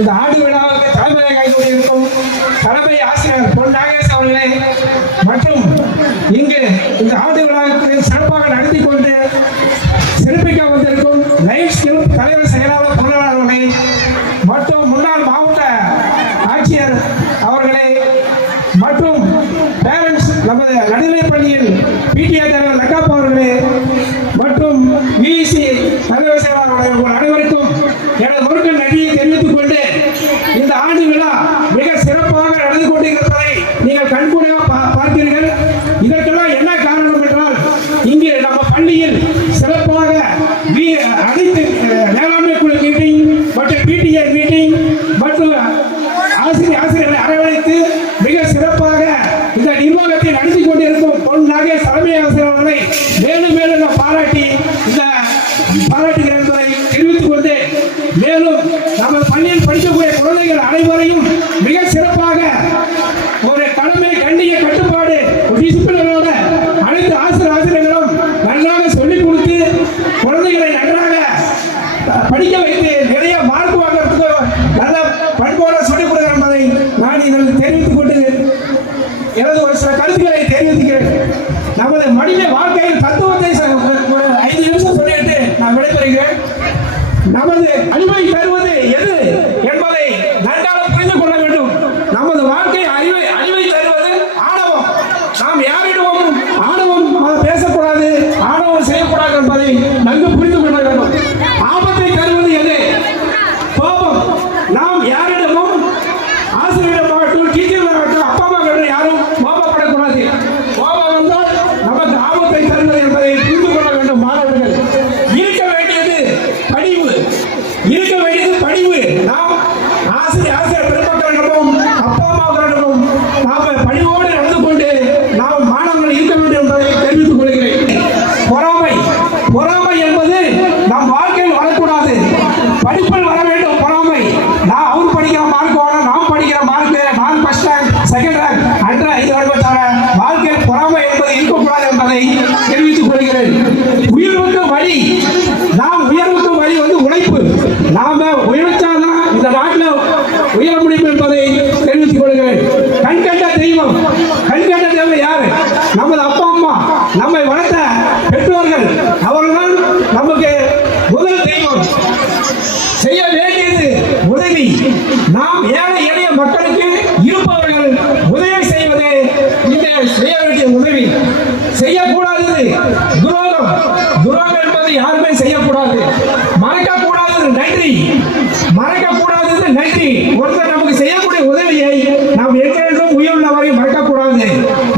இந்த ஆண்டு விழாவுக்கு தலைமையை கைகொண்டிருக்கும் தலைமை ஆசிரியர் பொன் நாகேஷ் அவர்களே மற்றும் இங்கு இந்த ஆண்டு விழாவுக்கு சிறப்பாக நடத்தி கொண்டு சிறப்பிக்க வந்திருக்கும் லைஃப் ஸ்கில் தலைவர் செயலாளர் பொருளாளர்களே மற்றும் முன்னாள் மாவட்ட ஆட்சியர் அவர்களே மற்றும் பேரண்ட்ஸ் நமது நடுநிலைப் பள்ளியில் பிடிஏ தலைவர் லக்காப் அவர்களே மற்றும் விஇசி தலைவர் செயலாளர் உங்கள் அனைவருக்கும் எனது முருக நன்றியை தெரிவித்துக் கொண்டு இந்த ஆண்டு விழா மிக சிறப்பாக நடந்து கொண்டிருப்பதை நீங்கள் கண்கூடாக பார்த்தீர்கள். இதற்கெல்லாம் என்ன காரணம் என்றால் இங்கே நம்ம பள்ளியில் சிறப்பாக அனைத்து மேலாண்மை குழு மீட்டிங் மற்றும் பிடிஏ மீட்டிங் மற்றும் ஆசிரியர்களை அரவணைத்து மிக சிறப்பாக இந்த நிர்வாகத்தை நடத்தி கொண்டிருக்கும் பொன் நாகேஷ் தலைமை ஆசிரியர்களை மேலும் மேலும் பாராட்டி இந்த பாராட்டுகிறேன் என்பதை தெரிவித்துக் கொண்டு மேலும் நம்ம பள்ளியில் படிக்கக்கூடிய குழந்தைகள் அனைவரையும் மிக சிறப்பாக ஒரு தலைமை கண்ணிய கட்டுப்பாடு டிசிப்ளினோட அனைத்து ஆசிரியர்களும் நன்றாக சொல்லிக் கொடுத்து குழந்தைகளை நன்றாக படிக்க வைத்து நிறைய மார்க் வாங்குறதுக்கு நல்ல பண்போட சொல்லிக் கொடுக்கிறேன் என்பதை நான் இதற்கு தெரிவித்துக் கொண்டு எனது ஒரு சில கருத்துக்களை தெரிவித்துக்கிறேன். நமது மனித வாழ்க்கையில் தத்துவத்தை 5 நிமிஷம் சொல்லிட்டு நான் விடைபெறுகிறேன். நமது அறிவை தருவது எது என்பதை நன்றாக புரிந்து கொள்ள வேண்டும். நமது வாழ்க்கை அறிவை தருவது ஆணவம். நாம் யாரிடமும் ஆணவம் பேசக்கூடாது, ஆணவம் செய்யக்கூடாது என்பதை நன்கு புரிந்து கொள்ள வேண்டும். ஆபத்தை தருவது எது? கோபம். நாம் யாரிடமும் ஆசிரியரிடமாகட்டும் டீச்சர்களாகட்டும் அப்பா அம்மா யாரும் கோபப்படக்கூடாது. கோபம் வந்தால் நமக்கு ஆபத்தை தருவது என்பதை புரிந்து கொள்ள வேண்டும். மாணவர்கள் இருக்க வேண்டியது பணிவு. நாம் ஆசிரியர் பெருமக்களிடமும் அப்பா அம்மாக்களிடமும் நாம் பணிவோடு நடந்து கொண்டு நாம் மாணவர்கள் இருக்க வேண்டும் என்பதை தெரிவித்துக் கொள்கிறேன். பொறாமை என்பது நம் வாழ்க்கையில் வரக்கூடாது. படிப்பில் வர வேண்டும் பொறாமை. நான் அவர் படிக்கிற மார்க் வரும், நாம் படிக்கிற மார்க், நான் ஃபர்ஸ்ட் ரேங்க், செகண்ட் ரேங்க், அன்று 5 வருடத்தான வாழ்க்கையில் பொறாமை என்பது இருக்கக்கூடாது என்பதை தெரிவித்துக் கொள்கிறேன். உயர்வுக்கு வழி, நாம் உயர்வுக்கு வழி வந்து உழைப்பு. நாம உழைச்சாதான் இந்த நாட்டில் உயர முடியும் என்பதை தெரிவித்துக் கொள்கிறேன். கண்கண்ட தெய்வம் யாரு? நமது அப்பா அம்மா, நம்மை வளர்த்த பெற்றோர்கள், அவர்கள் நமக்கு முதல் தெய்வம். செய்ய வேண்டியது உதவி. நாம் ஏழை எளிய மக்களுக்கு இருப்பவர்கள் உதவி செய்வது இந்த செய்ய வேண்டிய உதவி. செய்யக்கூடாதது துரோகம் என்பது யாருமே செய்யக்கூடாது. மறக்கக்கூடாதது நன்றி. ஒருத்தர் நமக்கு செய்யக்கூடிய உதவியை நாம் என்றென்றும் உயர்ந்தவரை மறக்கக்கூடாது.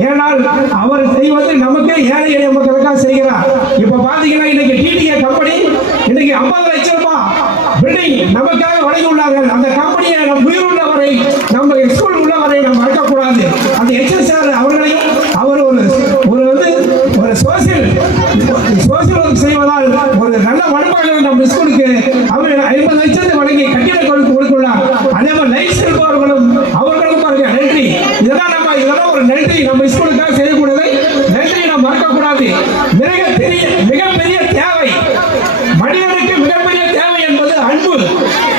ஏனால் அவர் செய்வது நமக்கு ஏழை எளிய மக்களுக்காக செய்கிறார். இப்ப பாத்தீங்கன்னா இன்னைக்கு டிடிஏ கம்பெனி இன்னைக்கு 50 லட்சம் ரூபாய் பில்டிங் நமக்காக வழங்கி உள்ளார்கள். அந்த கம்பெனியை நம் உயிருள்ளவரை, நம்ம ஸ்கூல் உள்ளவரை நாம் மறக்கக்கூடாது. அந்த எச்எஸ்ஆர் அவர்களையும் அவர் ஒரு சோசியல் ஒர்க் செய்வதால் ஒரு நல்ல வழிபாடு நம்ம ஸ்கூலுக்கு அவர் 50 லட்சத்தை வழங்கி கட்டிட கொடுத்துள்ளார். அதே மாதிரி லைஃப் செல்பவர்களும் அவர்களுக்கும் பாருங்க நன்றி. இதெல்லாம் ஒரு நன்றி. நம்ம ஸ்கூலுக்காக செய்யக்கூடியதை நன்றி நாம் மறக்கக்கூடாது. மிகப்பெரிய தேவை மனிதனுக்கு, மிகப்பெரிய தேவை என்பது அன்பு.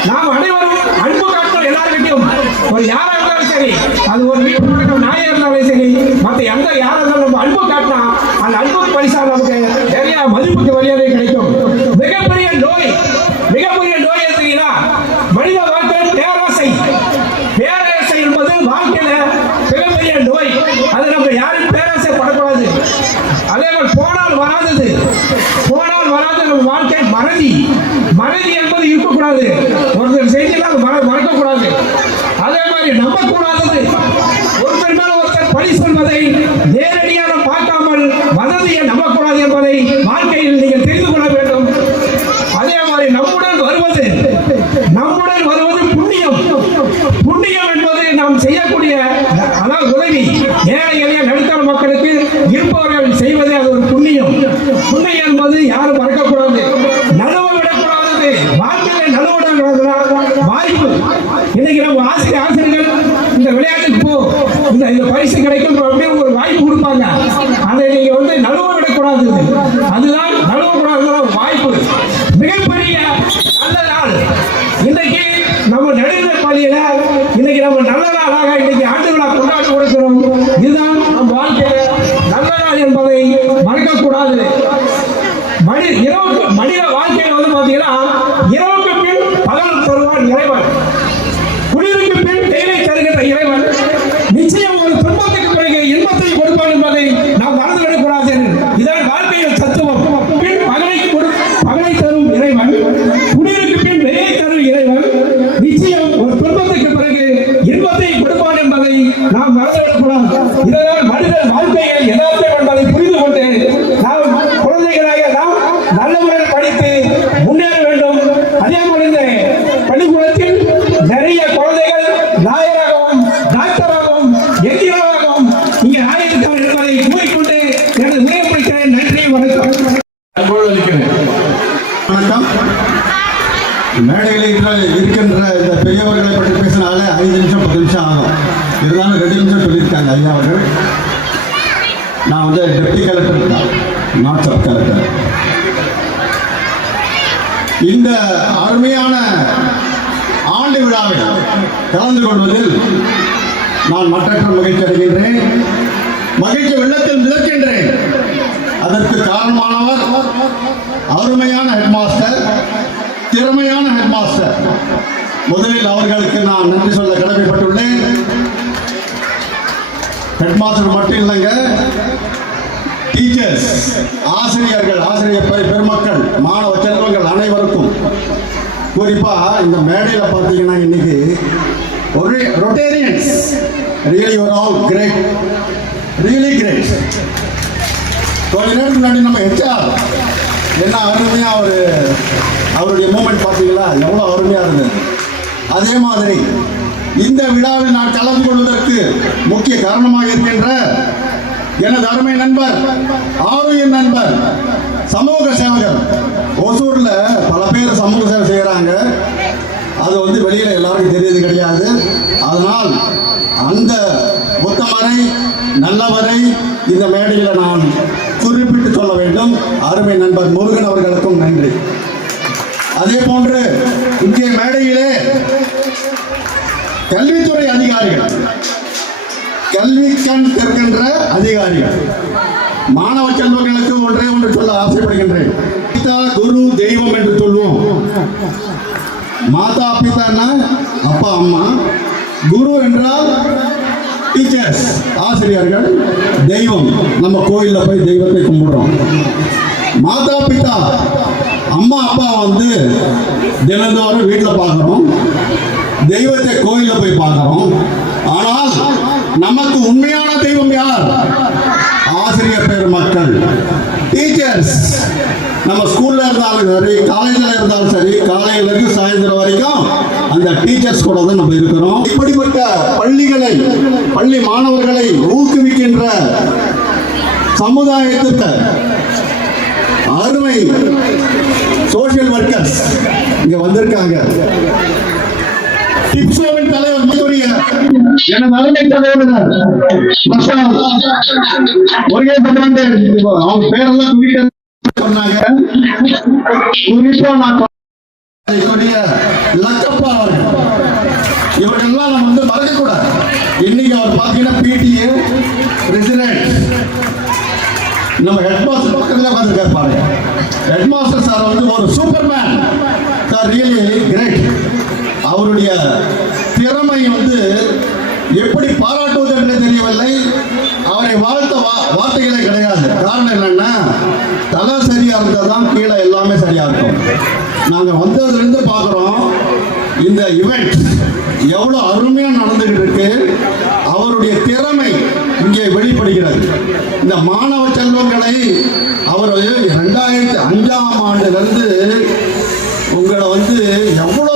நாம் அனைவரும் அன்பு காட்டணும். எல்லாருக்கிட்டையும் ஒரு யாரா இருந்தாலும் சரி, அது ஒரு வீட்டு நாயாக இருந்தாலும் சரி, மற்ற எந்த யாரா இருந்தாலும் நம்ம அன்பு காட்டினா அந்த அன்பு பரிசா நமக்கு நிறைய மதிப்புக்கு மரியாதை கிடைக்கும். மிகப்பெரிய நோய் எடுத்தீங்கன்னா மனித வாழ்க்கையில் பேராசை என்பது வாழ்க்கையில மிகப்பெரிய நோய். அது நம்ம யாரும் பேராசை படக்கூடாது. அதே மாதிரி போனால் வராது நம்ம வாழ்க்கை மறதி என்பது இருக்கக்கூடாது. ஒருத்தர் செய்தியெல்லாம் மறக்கக்கூடாது. அதே மாதிரி நம்பக்கூடாதது. ஒருத்தர் மேல ஒருத்தர் பழி சொல்வதை நேரடியாக பார்க்காமல் வதந்தியை நம்பக்கூடாது என்பதை வாழ்க்கையில் நீங்கள் தெரிந்து கொள்ள வேண்டும். அதே மாதிரி நம்முடன் வருவது புண்ணியம் என்பது நாம் செய்யக்கூடிய அதாவது உதவி. ஏழை எளிய நடுத்தர மக்களுக்கு இருப்பவர்கள் செய்வது அது ஒரு புண்ணியம் என்பது யாரும் மறக்கக்கூடாது. நழுவ விடக்கூடாது. வாழ்க்கையை நழுவ வாய்ப்பு. இன்னைக்கு நம்ம ஆசிரியர்கள் இந்த விளையாட்டுக்கு இந்த பரிசு கிடைக்கும் அப்படியே ஒரு வாய்ப்பு கொடுப்பாங்க. அதை நீங்க நழுவ விடக்கூடாது. அதுதான் நழுவக்கூடாது வாய்ப்பு. மிகப்பெரிய நல்ல நாள். இன்னைக்கு நம்ம நடுநிலை வழியில இன்னைக்கு நம்ம நல்ல நாளாக இன்னைக்கு ஆண்டு விழா கொண்டாடி கொடுக்கிறோம். இதுதான் நம் வாழ்க்கையில நல்ல நாள் என்பதை மறக்கக்கூடாது. மனித வாழ்க்கையில வந்து பாத்தீங்கன்னா இரவுக்கு பின் பகல் தருவான் இறைவன், குளிருக்கு பின் தேவை தருகின்ற இறைவன் நிச்சயம் ஒரு துன்பத்துக்கு பிறகு இன்பத்தை கொடுப்பான் என்பதை நாம் மறந்துவிடக்கூடாது. இதான் வாழ்க்கையின் தத்துவம். பின் பகலை தரும் இறைவன், குளிருக்கு பின் வெயிலை தரும் இறைவன் நிச்சயம் ஒரு துன்பத்துக்கு பிறகு இன்பத்தை கொடுப்பான் என்பதை நாம் மறந்துவிடக்கூடாது. இதனால் மனிதன் வாழ்க்கையில் யதார்த்தம் என்பதை புரிந்து கொண்டு நாம் குழந்தைகளாக நாம் நல்ல முறையில் படித்து முன்னேற வேண்டும். அதே போல இந்த பள்ளிக்கூடத்தில் நிறைய குழந்தைகள் லாயராகவும் டாக்டராகவும் என்ஜினியராகவும் இங்கே ஆயிருக்கார் என்பதை கூறிக்கொண்டு எனது உரையை முடிக்கிறேன். நன்றி, வணக்கம். வணக்கம். மேடைகளில் இருக்கின்ற இந்த பெரியவர்களை பற்றி பேசினாலே 5 நிமிஷம் 10 நிமிஷம் ஆகும். இருந்தாலும் 2 நிமிஷம் சொல்லியிருக்காங்க ஐயா அவர்கள். நான் வந்து டெப்டி கலெக்டர் தான், நாட் சப் கலெக்டர். இந்த அருமையான ஆண்டு விழாவில் கலந்து கொள்வதில் நான் மற்றற்ற மகிழ்ச்சி அடைகின்றேன். மகிழ்ச்சி வெள்ளத்தில் மிதக்கின்றேன். அதற்கு காரணமானவர் அருமையான ஹெட்மாஸ்டர், திறமையான ஹெட்மாஸ்டர். முதலில் அவர்களுக்கு நான் நன்றி சொல்ல கடமைப்பட்டுள்ளேன். ஹெட்மாஸ்டர் மட்டும் இல்லைங்க, டீச்சர்ஸ், ஆசிரியர்கள், ஆசிரியர் பெருமக்கள், மாணவ செல்வங்கள் அனைவருக்கும். குறிப்பா இந்த மேடையில் பார்த்தீங்கன்னா இன்னைக்கு ஒரு Rotarians, really you are all great, really great. கொஞ்ச நேரத்துக்கு முன்னாடி நம்ம ஹெச்ஆர் என்ன அருமையா அவருடைய மூமெண்ட் பார்த்தீங்களா, எவ்வளோ அருமையா இருந்தது. அதே மாதிரி இந்த விழாவில் நான் கலந்து கொள்வதற்கு முக்கிய காரணமாக இருக்கின்ற எனது அருமை நண்பர், ஆரோக்கிய நண்பர், சமூக சேவகர். ஒசூர்ல பல பேர் சமூக சேவை செய்யறாங்க. அது வந்து வெளியில எல்லாருக்கும் தெரியறது கிடையாது. அதனால் அந்த உத்தமரை, நல்லவரை இந்த மேடையில் நான் குறிப்பிட்டு சொல்ல வேண்டும். அருமை நண்பர் முருகன் அவர்களுக்கும் நன்றி. அதே போன்று இங்கே மேடையிலே கல்வித்துறை அதிகாரிகள், கல்வி கண் திறக்கின்ற அதிகாரிகள், மாணவ செல்வங்களுக்கு ஒன்றே ஒன்று சொல்ல ஆசைப்படுகின்றேன். பிதா, குரு, தெய்வம் என்று சொல்லுவோம். மாதா பிதான்னா அப்பா அம்மா, குரு என்றால் டீச்சர்ஸ், ஆசிரியர்கள், தெய்வம் நம்ம கோயில்ல போய் தெய்வத்தை கும்பிடுறோம். மாதா பிதா அம்மா அப்பா வந்து தினந்தோறும் வீட்டில் பார்க்கறோம், தெய்வத்தை கோயிலில் போய் பார்க்கறோம். ஆனால் நமக்கு உண்மையான தெய்வம் யார்? ஆசிரியர் பெருமக்கள், டீச்சர்ஸ். நம்ம ஸ்கூல்ல இருந்தாலும் சரி, காலேஜில் இருந்தாலும் சரி, காலையிலிருந்து சாயந்தரம் வரைக்கும் அந்த டீச்சர்ஸ் கூட தான் நம்ம இருக்கிறோம். இப்படிப்பட்ட பள்ளி மாணவர்களை ஊக்குவிக்கின்ற சமுதாயத்துக்கு அருமை சோசியல் ஒர்க்கர்ஸ் இங்க வந்திருக்காங்க. டிப்சோவின் தலைவர் மதுரிய எனது அருமை தலைவர் ஒரே அவங்க பேரெல்லாம் சொன்னாங்க. குறிப்பா நான் லக்கப்பா அவர்கள், இவர்களெல்லாம் நம்ம வந்து மறக்கக்கூடாது. இன்னைக்கு அவர் பார்த்தீங்கன்னா பிடிஏ பிரசிடென்ட், நம்ம ஹெட்மாஸ்டர் பக்கத்தில் உட்காந்துருக்காரு பாருங்க. ஹெட்மாஸ்டர் சார் வந்து ஒரு சூப்பர்மேன் சார், ரியலி கிரேட். அவருடைய திறமை வந்து எப்படி பாராட்டுவது என்று தெரியவில்லை. அவரை வாழ்த்த வார்த்தைகளே கிடையாது. காரணம் என்னன்னா, தலை சரியா இருந்தால் தான் கீழே எல்லாமே சரியா இருக்கும். நாங்கள் வந்ததுலேருந்து பார்க்குறோம் இந்த இவெண்ட் எவ்வளோ அருமையாக நடந்துகிட்டு இருக்கு. அவருடைய திறமை இங்கே வெளிப்படுகிறது. இந்த மாணவ செல்வங்களை அவர் 2005ஆம் ஆண்டிலிருந்து உங்களை வந்து எவ்வளோ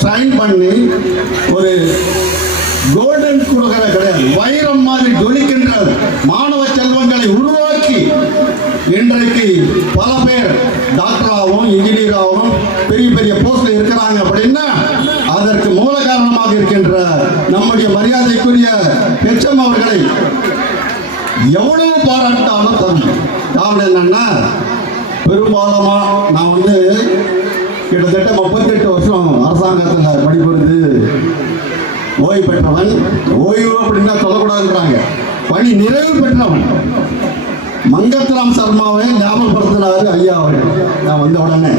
ட்ரைன் பண்ணி ஒரு கோல்டன் கொடுக்கிற கிடையாது, வைரம் மாதிரி ஜொலிக்கின்ற மாணவ செல்வங்களை உருவாக்கி இன்றைக்கு பல பேர் டாக்டராகவும் இன்ஜினியராகவும் பெரிய பெரிய போஸ்ட்ல இருக்கிறாங்க. அப்படின்னா அதற்கு மூல காரணமாக இருக்கின்ற நம்முடைய மரியாதைக்குரிய ஹெச்எம் அவர்களை எவ்வளவு பாராட்டாலும் தரும். காரணம் என்னன்னா, பெரும்பாலுமா நான் வந்து கிட்டத்தட்ட 38 வருஷம் அரசாங்கத்தில் பணிபுரிந்து ஓய்வு பெற்றவன். ஓய்வு அப்படின்னா சொல்லக்கூடாதுன்றாங்க, பணி நிறைவு பெற்றவன். மங்கத்ராம் சர்மாவை ஞாபகப்படுத்தினாரு ஐயா அவர்கள். நான் வந்த உடனே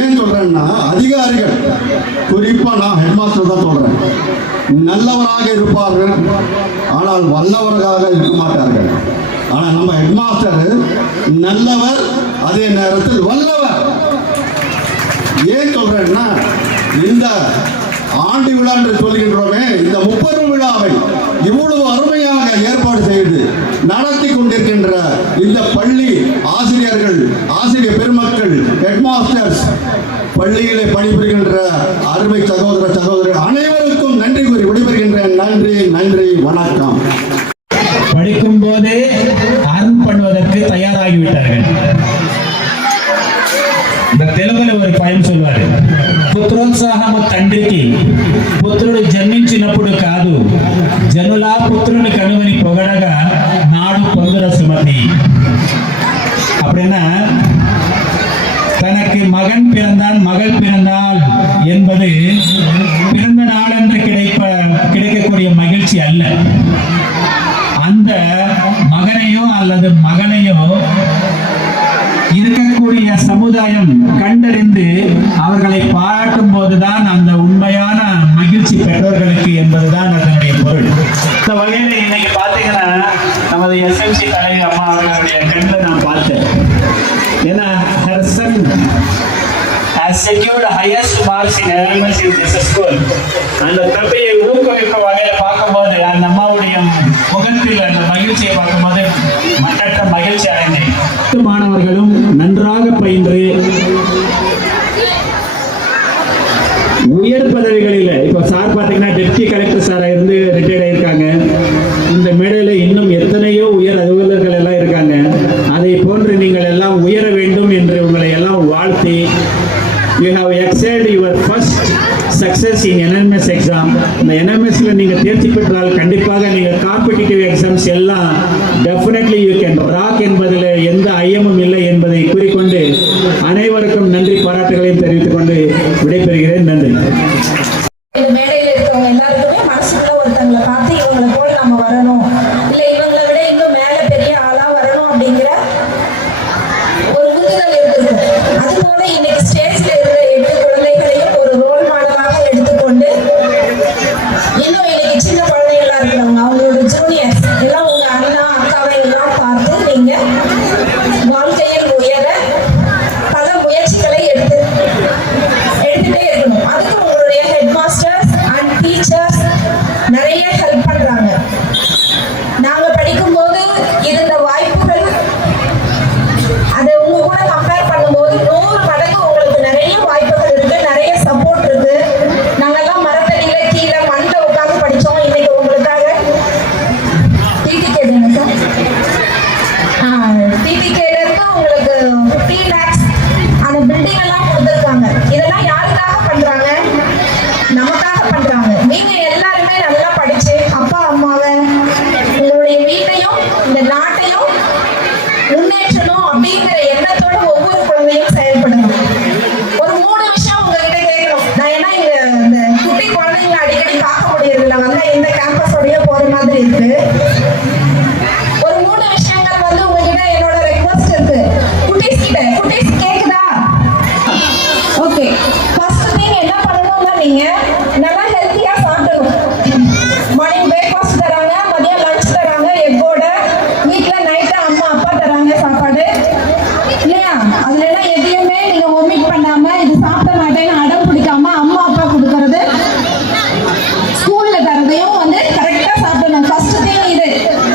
ஏன் சொல்றேன்னா, அதிகாரிகள் குறிப்பா நான் ஹெட்மாஸ்டர் தான் சொல்றேன், நல்லவராக இருப்பார்கள், ஆனால் வல்லவராக இருக்க மாட்டார்கள். ஆனா நம்ம ஹெட்மாஸ்டர் நல்லவர், அதே நேரத்தில் வல்லவர். ஏன் சொல்றேன்னா, இந்த ஆண்டு விழா என்று சொல்கின்றோமே, இந்த 30 விழாவை இவ்வளவு அருமையாக ஏற்பாடு செய்து நடத்தி கொண்டிருக்கின்ற இந்த பள்ளி ஆசிரியர்கள், ஆசிரியர் பெருமக்கள், ஹெட்மாஸ்டர்ஸ், பள்ளியிலே பணிபுரிகின்ற அருமை சகோதர சகோதரர் அனைவருக்கும் நன்றி கூறி விடைபெறுகின்றேன். நன்றி, நன்றி, வணக்கம். படிக்கும் போதே அர்ன் பண்ணுவதற்கு தயாராகிவிட்டார்கள். இந்த తెలుగులో ஒரு பயம் சொல்வாరు, పుత్రోత్సాహము తండ్రికి పుత్రుడు జన్మించినప్పుడు కాదు, జనులా పుత్రుని కనుగొని పొగడగా నాడు పొందుర సుమతి. அப்படின்னா தனக்கு மகன் பிறந்தான், மகள் பிறந்தாள் என்பது பிறந்த நாளன்று கிடைக்கக்கூடிய மகிழ்ச்சி அல்ல. அந்த மகனையோ அல்லது மகனையோ இருக்கக்கூடிய சமுதாயம் கண்டறிந்து அவர்களை பாராட்டும் போதுதான் அந்த உண்மையான மகிழ்ச்சி பெற்றோர்களுக்கு என்பதுதான் அதனுடைய பொருள். இந்த வகையில இன்னைக்கு பாத்தீங்கன்னா நமது எஸ்எம்சி தலைவர் அம்மா அவர்களுடைய கண்ணில் நான் பார்த்தேன். ஏன்னா her son has secured highest marks in LMS in this school. அந்த தப்பையை ஊக்குவிக்கும் வகையில் பார்க்கும்போது அந்த அம்மாவுடைய முகத்தில் அந்த மகிழ்ச்சியை பார்க்கும்போது மற்ற மகிழ்ச்சி அடைந்தேன். மாணவர்களும் நன்றாக பயின்று உயர் பதவிகளில், இப்போ சார் பார்த்தீங்கன்னா டெப்டி கலெக்டர் சாரா இருந்து ரிட்டையர்ட் ஆயிருக்காங்க. இந்த மேடையில் இன்னும் எத்தனையோ உயர் அலுவலர்கள் எல்லாம் இருக்காங்க. அதை போன்று நீங்கள் எல்லாம் உயர வேண்டும் என்று உங்களை எல்லாம் வாழ்த்தி, you have excelled your first success in NMS exam. இந்த NMSல நீங்க தேர்ச்சி பெற்றால் கண்டிப்பாக நீங்க காம்படிட்டிவ் எக்ஸாம்ஸ் எல்லாம் definitely you can rock என்பதில் எந்த ஐயமும் இல்லை என்பதை கூறிக்கொண்டு அனைவருக்கும் நன்றி பாராட்டுகளையும் தெரிவித்துக் கொண்டு விடைபெறுகிறேன். நன்றி. இந்த மேடையில் இருக்கவங்க எல்லாருக்குமே மனசுக்குள்ள ஒருத்தங்களை பார்த்து இவங்களை போல நம்ம வரணும், இல்லை இவங்களை விட இன்னும் மேல பெரிய ஆளா வரணும் அப்படிங்கிற ஒரு உந்துதல் இருந்திருக்கு. அது போல இன்னைக்கு ஸ்டேஜ்ல இருக்கிற 8 குழந்தைகளையும் ஒரு ரோல் மாடலாக எடுத்துக்கொண்டு, இன்னும் இன்னைக்கு சின்ன குழந்தைகளா இருக்கிறவங்க, அவங்களோட ஜூனியர்ஸ் எல்லாம் உங்க அண்ணா அக்காவை எல்லாம் பார்த்து நீங்க வாழ்க்கையில் உயர பல முயற்சிகளை எடுத்துட்டே இருக்கணும். அதுக்கு உங்களுடைய ஹெட்மாஸ்டர்ஸ் அண்ட் டீச்சர்ஸ் நிறைய ஹெல்ப் பண்றாங்க. நாங்க படிக்கும்போது இருந்த வாய்ப்புகள் அதை உங்க கூட கம்பேர் பண்ணும்போது 100 மடங்கு உங்களுக்கு நிறைய வாய்ப்புகள் இருக்கு, நிறைய சப்போர்ட் இருக்கு. நாங்கெல்லாம் மரத்தடியில கீழே மண்ணில் உட்கார்ந்து படிச்சோம். இன்னைக்கு உங்களுக்காக டிடிகேல இருந்து உங்களுக்கு 50 lakhs அந்த பில்டிங் எல்லாம் கொடுத்துருக்காங்க. இதெல்லாம் யாருக்காக பண்றாங்க? நமக்காக பண்றாங்க. நீங்க எல்லாருமே நல்லா படிச்சு அப்பா அம்மாவை, உங்களுடைய வீட்டையும் இந்த நாட்டையும் முன்னேற்றணும் அப்படிங்கிற எண்ணத்தோட ஒவ்வொரு குழந்தையும் செயல்படணும். ஒரு 3 விஷயம் உங்ககிட்ட கேட்கணும். நான் ஏன்னா இந்த குட்டி குழந்தைங்க அடிக்கடி பார்க்க முடியறதில்ல, வந்தா இந்த கேம்பஸோடய போற மாதிரி இருக்கு. ஒரு 3 விஷயங்கள் உங்ககிட்ட என்னோட ரெக்வஸ்ட் இருக்கு. குட்டீஸ் கேக்குதா? ஓகே. ஃபர்ஸ்ட் திங் என்ன பண்ணணும்னா, நீங்க நல்லா ஹெல்த்தியா சாப்பிடணும். மார்னிங் பிரேக்ஃபாஸ்ட் தராங்க, மதியம் லஞ்ச் தராங்க எக்கோட. வீட்ல நைட்டு அம்மா அப்பா தராங்க சாப்பாடு இல்லையா? அதுல எல்லாம் எதையுமே நீங்க ஒமிட் பண்ணாம இது சாப்பிட மாட்டேன்னு அடம் பிடிக்காம அம்மா அப்பா கொடுக்கறது, ஸ்கூல்ல தரதையும் கரெக்டா சாப்பிடணும். ஃபர்ஸ்ட் திங் இது.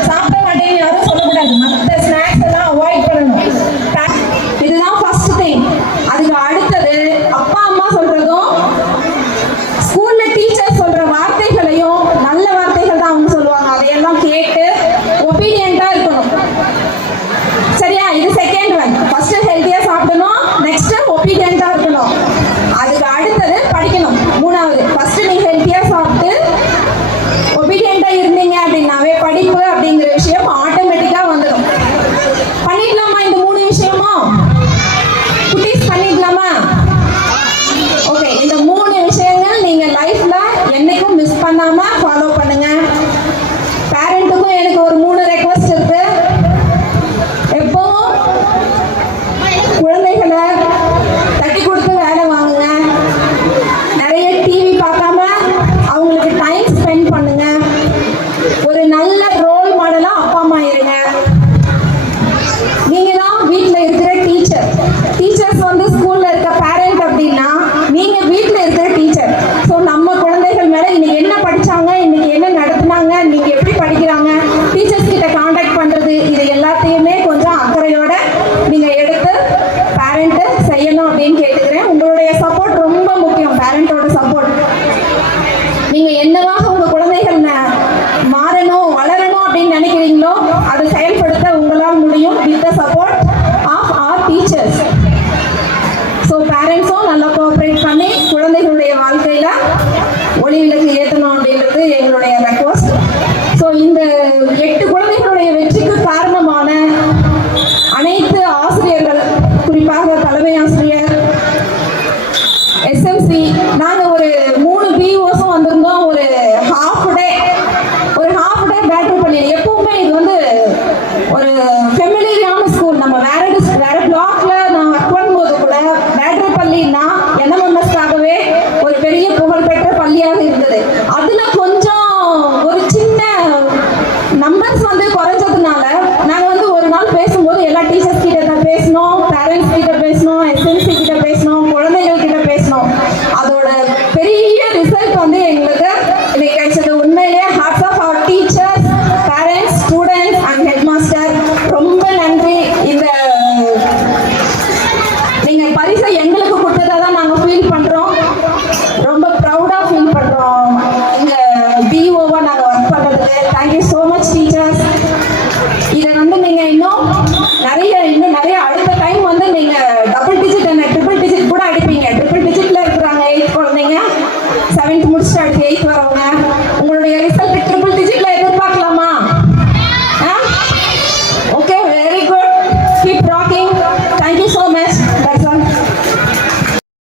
சாப்பிட மாட்டேன்னு யாரும் சொல்லக்கூடாது. மற்ற ஸ்நாக்ஸ் எல்லாம் அவாய்ட் பண்ணணும். இதுதான் ஃபர்ஸ்ட் திங். அதுக்கு அடுத்தது அப்பா அம்மா சொல்றதும், ஸ்கூல்ல புகழ்பெற்ற பள்ளியாக இருந்தது. அதுல கொஞ்சம் ஒரு சின்ன நம்பர்ஸ் வந்து குறைஞ்சதுனால நாங்க வந்து ஒரு நாள் பேசும்போது எல்லா டீச்சர்ஸ் கிட்ட பேசணும், பேரண்ட்ஸ் கிட்ட பேசணும், எஸ்என்சி கிட்ட பேசணும், குழந்தைகள் கிட்ட பேசணும். அதோட பெரிய ரிசல்ட் வந்து எங்களுக்கு இன்னைக்கு கிடைச்சது. உண்மையிலேயே hearts of our teachers, parents, students and headmaster, ரொம்ப நன்றி. இந்த நீங்க பரிசை எங்களுக்கு கொடுத்ததா தான் நாங்க ஃபீல் பண்றோம். ரொம்ப ப்ரௌடா ஃபீல் பண்றோம் இங்க பிஓவா நாங்க ஒர்க் பண்றதுக்கு. Thank you so much teachers. இதை வந்து நீங்க இன்னும் நிறைய அடுத்த டைம் வந்து நீங்க டபுள் டிஜிட் ட்ரிபிள் டிஜிட் கூட அடிப்பீங்க. ட்ரிபிள் டிஜிட்ல இருக்கிறாங்க 8th குழந்தைங்க, 7th முடிச்சுட்டு அடுத்து 8th